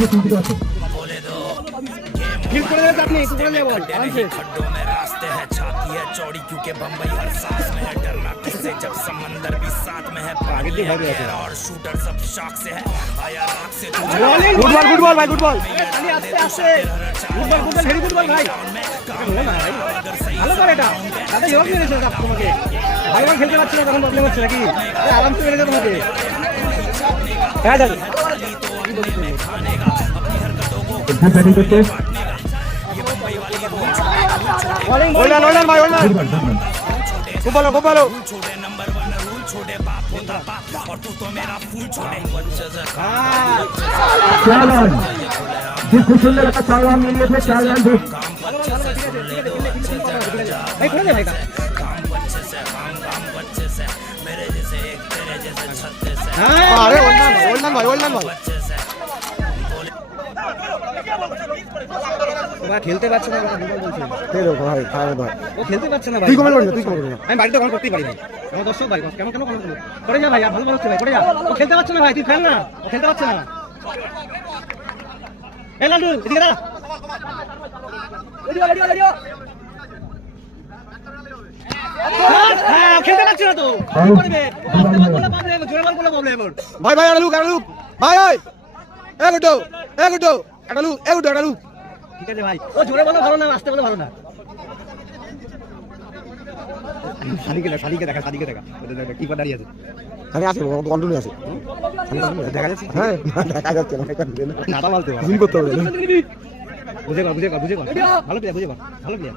हिल कर दे अपनी तू बोल ले बोल आराम से खड्डों में रास्ते हैं छाती है चौड़ी क्योंकि बंबई हर सांस में है डरना किससे जब समंदर भी साथ में है पानी है गहरा और शूटर सब शौक से है आया रात से तू गुड बॉल भाई गुड बॉल खाली आस्ते आस्ते good ball Heidi good ball भाई ভালো করে এটা দাদা ইয়োগ মেরেছে তোমাকে ভাই ভাই খেলতে পারছ না তখন প্রবলেম হচ্ছে নাকি আরাম से মেরে দে তোমাকে হ্যাঁ দাদা ओलन भाई ओलन खूब बोलो छोड़े नंबर 1 रूल छोड़े बाप होता बाप और तू तो मेरा फूल छोड़े बच्चे से चालन जिस सुंदर का चालन मिले थे चालन भी भाई खोल दे भाई का काम बच्चे से मेरे जैसे एक तेरे जैसे छत्ते से अरे ओलन भाई बच्चे से ওরা খেলতে পারছে না বলছে এই দেখো ভাই খারাপ ভাই ও খেলতে পারছে না ভাই তুই কমেন্ট করবি তুই কমেন্ট করবি আমি বাড়িতে কল করতেই পারি না আমার দর্শক ভাই কেমন কমেন্ট করবো করে যা ভাই আর ভালো হচ্ছে ভাই করে যা ও খেলতে পারছে না ভাই তুই খেল না ও খেলতে পারছে না এ লাডু এদিকে দাঁড়া হ্যাঁ খেলতে পারছে না তো কি করবে জোরে বল বলে প্রবলেম ভাই ভাই আলু ভাই ভাই এ গুডো আলু এ গুডো আলু ঠিক আছে ভাই ও জোরে বলে ভালো না আস্তে বলে ভালো না শালিকে দেখা কি করে দাঁড়িয়ে আছে আমি আছে কন্টিনিউ আছে দেখা যাচ্ছে হ্যাঁ দেখা যাচ্ছে না নাটা বলতে জিম করতে হবে বুঝে কর ভালো প্লেয়ার ভালো প্লেয়ার